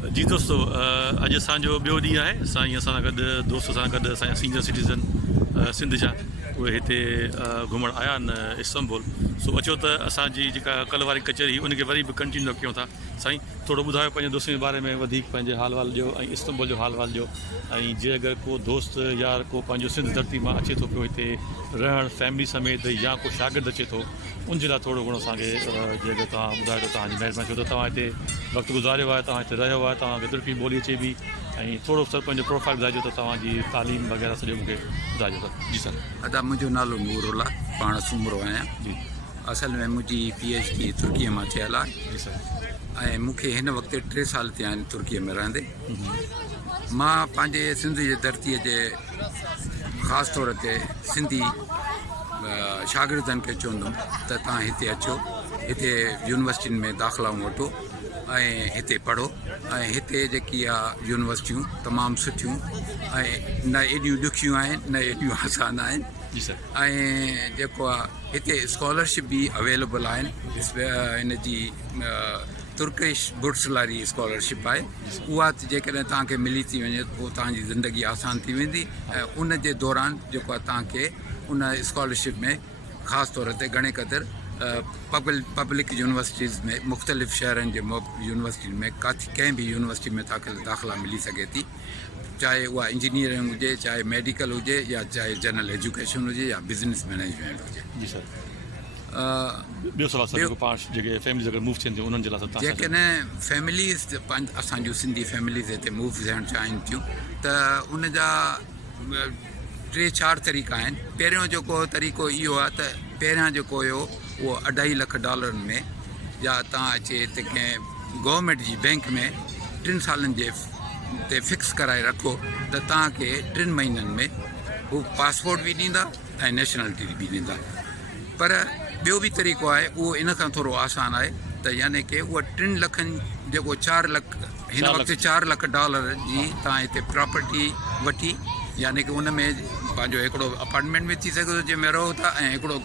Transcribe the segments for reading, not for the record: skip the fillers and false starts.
जी दोस्तो, अॼु असांजो ॿियो ॾींहुं आहे। असां ईअं असां सां गॾु दोस्त सां गॾु असांजा सीनियर सिटीज़न सिंध जा उहे हिते घुमणु आया आहिनि इस्तांबुल। सो अचो त असांजी जेका कल्ह वारी कचहरी उनखे वरी बि कंटिन्यू कयूं था। साईं थोरो ॿुधायो पंहिंजे दोस्तनि जे बारे में वधीक, पंहिंजे हाल वाल ॾियो ऐं इस्तांबुल जो हाल वाल ॾियो। ऐं जे अगरि को दोस्त यार को पंहिंजो सिंध धरती मां अचे थो पियो हिते रहणु फैमिली समेत, या को शागिर्द अचे थो, उनजे लाइ थोरो घणो असांखे जे अगरि तव्हां ॿुधायो त तव्हांजी महिरबानी। छो त तव्हां हिते वक़्तु गुज़ारियो आहे, तव्हां हिते रहियो आहे, तव्हांखे तुर्की ॿोली अचे बि, ऐं थोरो सर पंहिंजो प्रोफाइल ॿुधाइजो त तव्हांजी तालीम वग़ैरह सॼो मूंखे ॿुधाइजो सर। जी सर। अदा मुंहिंजो नालो नूरुल्ला, पाण सूमरो आहियां। जी। असल में मुंहिंजी PhD तुर्कीअ मां थियल आहे। जी सर। ऐं मूंखे हिन वक़्तु 3 साल थिया आहिनि तुर्कीअ में रहंदे। मां पंहिंजे सिंध जे धरतीअ जे ख़ासि तौर ते सिंधी शागिर्दनि खे चवंदुमि त तव्हां हिते अचो, हिते यूनिवर्सिटियुनि में दाख़िलाऊं वठो ऐं हिते पढ़ो। ऐं हिते जेकी आहे यूनिवर्सिटियूं तमामु सुठियूं ऐं न एॾियूं ॾुखियूं आहिनि न एॾियूं आसान आहिनि। जी सर। ऐं जेको आहे हिते स्कॉलरशिप बि अवेलेबल आहिनि। हिन जी तुर्किश बुर्स वारी स्कॉलरशिप आहे। उहा जेकॾहिं तव्हांखे मिली थी वञे त पोइ तव्हांजी ज़िंदगी आसान थी वेंदी। ऐं उन जे दौरान जेको आहे तव्हांखे उन स्कॉलरशिप में ख़ासि तौर ते घणे क़दुरु पब्लिक यूनिवर्सिटीज़ में मुख़्तलिफ़ शहरनि जे यूनिवर्सिटियुनि में कंहिं बि यूनिवर्सिटी में तव्हांखे दाख़िला मिली सघे थी, चाहे उहा इंजीनियरिंग हुजे, चाहे मेडिकल हुजे, या चाहे जनरल एजुकेशन हुजे, या बिज़नेस मैनेजमेंट हुजे। जी सर। ॿियो सवाल सर, जेको पाण जेके फैमिलीज़ अगरि मूव थियनि थियूं उन्हनि जे लाइ सर जेकॾहिं फैमिलीज़ असांजूं सिंधी फैमिलीज़ हिते मूव थियणु चाहिनि थियूं त उन जा 3-4 तरीक़ा आहिनि। पहिरियों जेको तरीक़ो इहो आहे त पहिरियां जेको हुयो उहो $2.5 लख में, या तव्हां अचे हिते कंहिं गवर्नमेंट जी बैंक में 3 सालनि जे ते फिक्स कराए रखो त तव्हांखे 3 महीननि में हू पासपोर्ट बि ॾींदा ऐं नेशनलिटी बि ॾींदा। पर ॿियो बि तरीक़ो आहे, उहो इन खां थोरो आसान आहे त यानी की उहा 3 लखनि जेको 4 लख हिन वक़्तु $4 लख जी तव्हां हिते प्रॉपर्टी वठी, यानी की उन में पंहिंजो हिकिड़ो अपार्टमेंट में थी सघे थो जंहिंमें रहो था, ऐं हिकिड़ो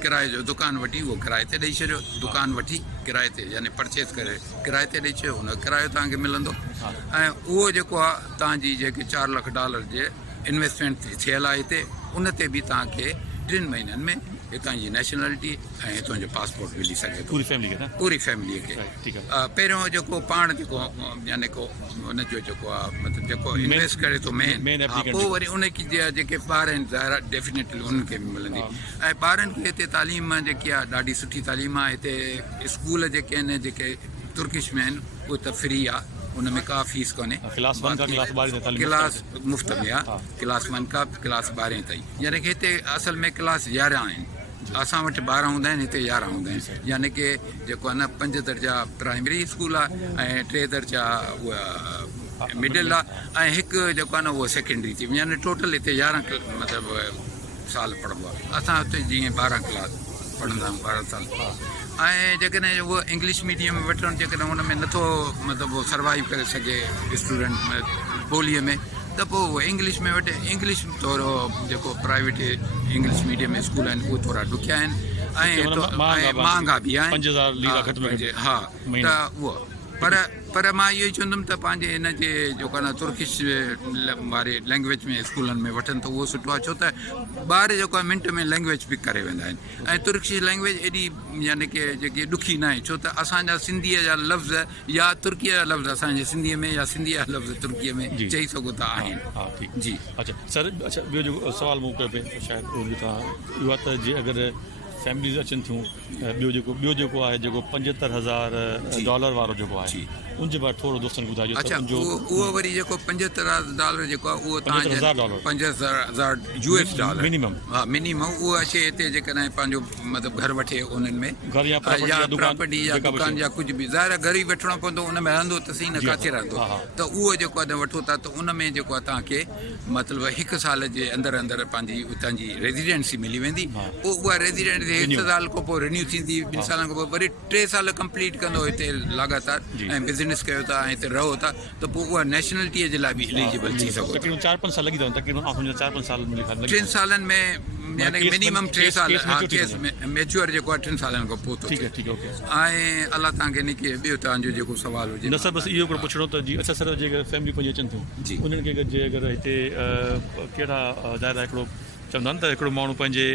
किराए जो दुकानु वठी उहो किराए ते ॾेई छॾियो। दुकानु वठी किराए ते, यानी परचेस करे किराए ते ॾेई छॾियो, हुन किरायो तव्हांखे मिलंदो। ऐं उहो जेको आहे तव्हांजी जेके $4 लख जे इन्वेस्टमेंट थियल आहे हिते, उन ते बि तव्हांखे 3 महीननि में हितां जी नेशनलिटी ऐं हितां जो पासपोर्ट मिली सघे थो पूरी फैमिलीअ खे। पहिरियों जेको पाण जेको यानी को हुनजो जेको आहे मतिलबु जेको इन्वेस्ट करे थो मेन, पोइ वरी उन जेके ॿार आहिनि ज़ाहिर डेफिनेटली उनखे बि मिलंदी। ऐं ॿारनि खे हिते तालीम जेकी आहे ॾाढी सुठी तालीम आहे। हिते स्कूल जेके आहिनि जेके तुर्किश में आहिनि उहे त फ्री आहे, उन में का फीस कोन्हे। क्लास मुफ़्त में आहे, क्लास 1 खां क्लास 12 ताईं। यानी की हिते असल में क्लास 11 आहिनि। असां वटि 12 हूंदा आहिनि, हिते 11 हूंदा आहिनि। यानी की जेको आहे न 5 दर्जा प्राइमरी स्कूल आहे ऐं 3 दर्जा उहा मिडिल आहे, ऐं हिकु जेको आहे न उहो सेकेंडरी थी, यानी टोटल हिते 11 मतिलबु साल पढ़बो आहे। असां हुते जीअं 12 क्लास पढ़ंदा आहियूं, 12 साल। ऐं जेकॾहिं उहो इंग्लिश मीडियम में वठणु, जेकॾहिं हुन में नथो मतिलबु सर्वाइव करे सघे स्टूडेंट ॿोलीअ में, त पोइ उहो इंग्लिश में वठे। इंग्लिश थोरो जेको प्राइवेट इंग्लिश मीडियम स्कूल आहिनि उहे थोरा ॾुखिया आहिनि ऐं महांगा बि आहिनि। हा, त उहो पर मां इहो ई चवंदुमि त पंहिंजे हिन जे जेको आहे न तुर्किश वारे लैंग्वेज में स्कूलनि में वठनि त उहो सुठो आहे। छो त ॿार जेको आहे मिंट में लैंग्वेज पिक करे वेंदा आहिनि। ऐं तुर्किश लैंग्वेज एॾी यानी की जेकी ॾुखी न आहे, छो त असांजा सिंधीअ जा लफ़्ज़ या तुर्कीअ जा लफ़्ज़ असांजे सिंधीअ में, या सिंधीअ जा लफ़्ज़ तुर्कीअ में चई सघो था आहिनि। जी। अच्छा सर, अच्छा ॿियो जेको सवाल मूं कयो पिए शायदि उहो बि तव्हां इहो आहे त जे अगरि फैमिलीज़ अचनि थियूं, ॿियो जेको आहे जेको $75,000 वारो जेको आहे उनजे बारे थोरो दोस्तनि खे ॿुधाइजो। अच्छा, उहो वरी जेको $75,000 जेको आहे उहो $50,000 मिनिमम। हा, मिनिमम उहो अचे हिते जेकॾहिं पंहिंजो मतिलबु घर वठे उन्हनि में, या प्रॉपर्टी या दुकान या कुझु बि, ज़ाहिर घर ई वठिणो पवंदो, उन में रहंदो त सही न किथे रहंदो, त उहो जेको आहे वठो था त उन में जेको आहे तव्हांखे मतिलबु 1 साल जे अंदरि पंहिंजी उतां जी रेज़िडेंसी मिली वेंदी। पोइ उहा रेज़िडेंसी 1 साल खां पोइ रिन्यू थींदी, 2 सालनि खां पोइ वरी 3 साल कंप्लीट कंदो हिते लगातार ऐं बिज़नेस कयो था ऐं हिते रहो था, त पोइ उहा नेशनलिटीअ जे लाइ बि एलिजिबल थी सघो। 4-5 साल लॻी था वञनि, 4-5 साल 3 सालनि में यानी केस मिनिमम 3 साल केस हा maturity केस मैच्योर जेको आहे 3 सालनि खां पोइ थो ठीकु थिए आहे ठीकु आहे ओके ऐं अलाह तव्हांखे इन खे ॿियो तव्हांजो जेको सुवाल हुजे न सर बसि इहो हिकिड़ो पुछणो त जी अच्छा सर जेके फैमिली पंहिंजी अचनि जी। थियूं उन्हनि खे जे अगरि हिते कहिड़ा ज़ाहिर आहे हिकिड़ो चवंदा आहिनि त हिकिड़ो माण्हू पंहिंजे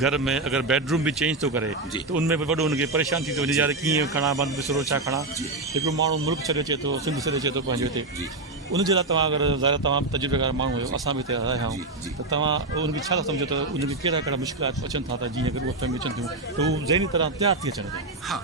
घर में अगरि बेडरूम बि चेंज थो करे जी। त उनमें बि वॾो हुनखे परेशान थी थो वञे यार कीअं खणा बंदि विसरो छा खणा हिकिड़ो माण्हू मुल्क छॾे अचे थो सिंध छॾे अचे थो पंहिंजो हिते उनजे लाइ तव्हां अगरि ज़ाहिर तव्हां तजुर्बेकार माण्हू हुयो असां बि हिते रहिया आहियूं त तव्हां उनखे छा था सम्झो त उनखे कहिड़ा कहिड़ा मुश्किलात अचनि था त जीअं अगरि उहे फैमिली अचनि थियूं त हू ज़हनी तरह तयारु थी अचनि हा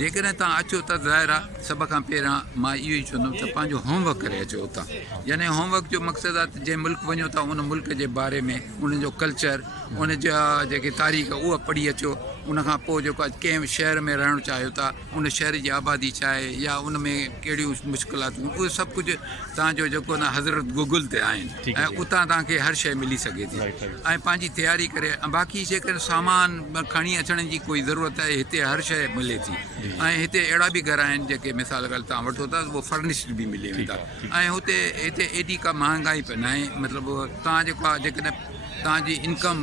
जेकॾहिं तव्हां अचो त ज़ाहिर आहे सभ खां पहिरियां मां इहो ई चवंदुमि त पंहिंजो होमवर्क करे अचो उतां यानी होमवर्क जो मक़सदु आहे त जंहिं मुल्क वञो था उन मुल्क जे बारे में उन जो कल्चर उन जा जेके तारीख़ उहा पढ़ी अचो उनखां पोइ जेको आहे कंहिं शहर में रहणु चाहियो था उन शहर जी आबादी छा आहे या उन में कहिड़ियूं मुश्किलातूं उहे सभु कुझु तव्हांजो जेको न हज़रत गूगल ते आहिनि ठीकु ऐं आहे। उतां तव्हांखे हर शइ मिली सघे थी Right, right. ऐं पंहिंजी तयारी करे ऐं बाक़ी जेकॾहिं सामान खणी अचण जी कोई ज़रूरत आहे हिते हर शइ मिले थी ऐं हिते अहिड़ा बि घर आहिनि जेके मिसाल ॻाल्हि तव्हां वठो था उहो फर्निश्ड बि मिली वेंदा ऐं हुते हिते एॾी का महांगाई पे न आहे मतिलबु तव्हां जेको आहे जेकॾहिं तव्हांजी इनकम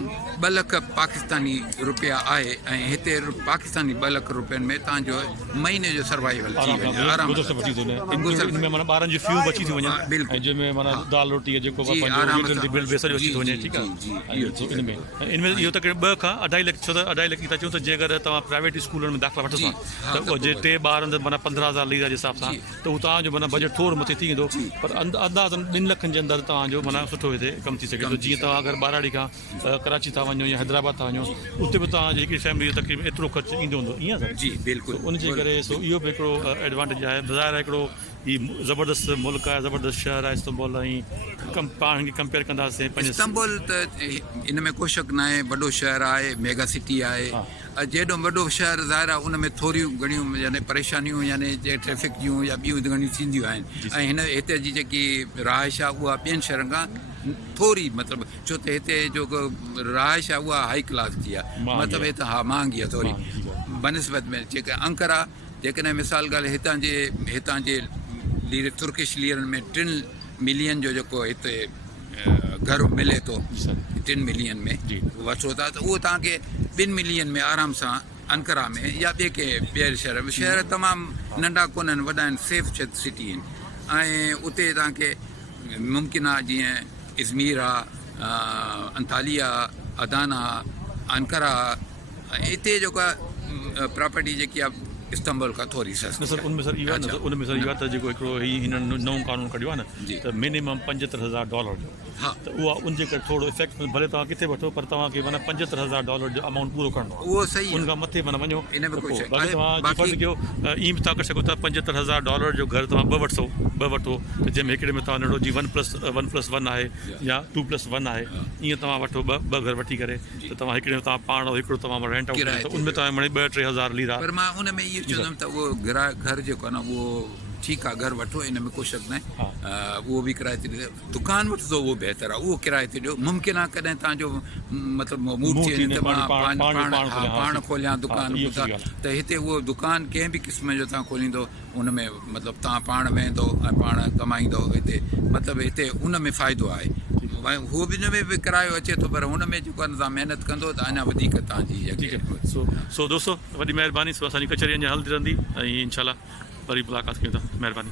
2 लख पाकिस्तानी रुपया आहे ऐं हिते पाकिस्तानी 2 लख रुपयनि में तव्हांजो महीने जो सर्वाइवल थी वञे आराम सां। इनमें माना ॿारनि जी फीयूं बची थी वञनि हा, बिल्कुलु। ऐं जंहिंमें माना दाल रोटी जेको जी, आराम सां। पंहिंजो बिल बेसर अची थो वञे जी, ठीकु आहे जी, ऐं इहो so इनमें इहो तक़रीबन 2 खां 2.5 लख छो त 2.5 लख था चऊं त जे अगरि तव्हां प्राइवेट स्कूलनि में दाख़िला वठो जी, था हा, त त उहो जे पोइ 3 ॿारनि माना 15,000 लीरा जे हिसाब सां जी। त उहो तव्हांजो माना बजट थोरो मथे थी वेंदो पर अंदाज़न 2 लखनि जे अंदरि तव्हांजो माना सुठो हिते कमु थी सघे थो जीअं तव्हां अगरि बाराड़ी खां कराची था वञो या हैदराबाद था वञो उते बि तव्हांजी हिकिड़ी फैमिली जो तक़रीबन एतिरो ख़र्चु ईंदो हूंदो ईअं सर जी बिल्कुलु उनजे करे सो इहो बि हिकिड़ो एडवांटेज आहे ॿुधाए हिकिड़ो ही ज़बरदस्त मुल्क आहे ज़बरदस्त शहर आहे इस्तांबुल ऐं पाण खे कंपेयर कंदासीं पंहिंजे इस्तांबुल त इन में को शक न आहे वॾो शहर आहे मेगा सिटी आहे जेॾो वॾो शहर ज़ाहिर आहे उन में थोरियूं घणियूं यानी परेशानियूं यानी जे ट्रैफिक जूं या ॿियूं घणियूं थींदियूं आहिनि ऐं हिन हिते जी जेकी रहाइश आहे उहा ॿियनि शहरनि खां थोरी मतिलबु छो त हिते जेको रहाइश आहे उहा हाई क्लास जी आहे मतिलबु हिते हा महांगी आहे थोरी बनस्बत में जेके अंकरा जेकॾहिं मिसाल ॻाल्हि हितां जे तुर्किश लीरनि में 3 मिलियन जो जेको हिते घर मिले थो 3 मिलियन में वठो था त उहो तव्हांखे 2 मिलियन में आराम सां अंकरा में या ॿिए शहर तमामु नंढा कोन्हनि वॾा आहिनि सेफ सिटी आहिनि ऐं उते तव्हांखे मुमकिन आहे जीअं इज़मीर आहे अंतालिया अदाना अंकरा हिते जेको आहे प्रॉपर्टी जेकी आहे इस्तांबुल खां थोरी न सस्ती सर उनमें सर इहो आहे न अच्छा। उनमें सर इहो आहे त जेको हिकिड़ो हिननि नओं कानून कढियो आहे न जी। त मिनिमम $75,000 जो हा त उहा उनजे करे थोरो इफेक्ट भले तव्हां किथे वठो पर तव्हांखे माना $75,000 जो अमाउंट पूरो करिणो आहे उहो सही आहे उनखां मथे माना वञो इन में त कोई पोइ शक बाक़ी आहे। तव्हां बाक़ी- फर्ज़ु कयो ईअं बि तव्हां करे सघो था $75,000 जो घर तव्हां ॿ वठो त जंहिंमें हिकिड़े में तव्हां नंढो जी 1+1 आहे या 2+1 आहे ईअं तव्हां वठो ॿ घर वठी करे त तव्हां हिकिड़े में तव्हां पाण हिकिड़ो तव्हां रेंट आउट किराए कयो त ते उनमें तव्हां 2-3 हज़ार लीरा पर मां उन में इहो चवंदुमि त उहो घर जेको आहे न उहो ठीकु आहे घर वठो इन में को शक न हा। आहे उहो बि किराए ते ॾियो दुकान वठो उहो बहितर आहे उहो किराए ते ॾियो मुमकिन आहे कॾहिं तव्हांजो मतिलबु मूड मूड थी वञे थींदे त मां पाण पाण खोलियां दुकान इहो खुदा सही ॻाल्हि त हिते उहो दुकान कंहिं बि क़िस्म जो तव्हां खोलींदो उन में मतिलबु तव्हां पाण वेंदो ऐं पाण कमाईंदो हिते मतिलबु हिते उन में फ़ाइदो आहे ऐं उहो बि हुन में बि किरायो अचे थो पर हुन में जेको आहे तव्हां महिनत कंदो त अञा वधीक तव्हांजी ठीकु आहे सो दोस्तो वॾी महिरबानी सो असांजी कचहरी अञा हलंदी रहंदी ऐं इंशाल्लाह वरी मुलाक़ात कयूं था महिरबानी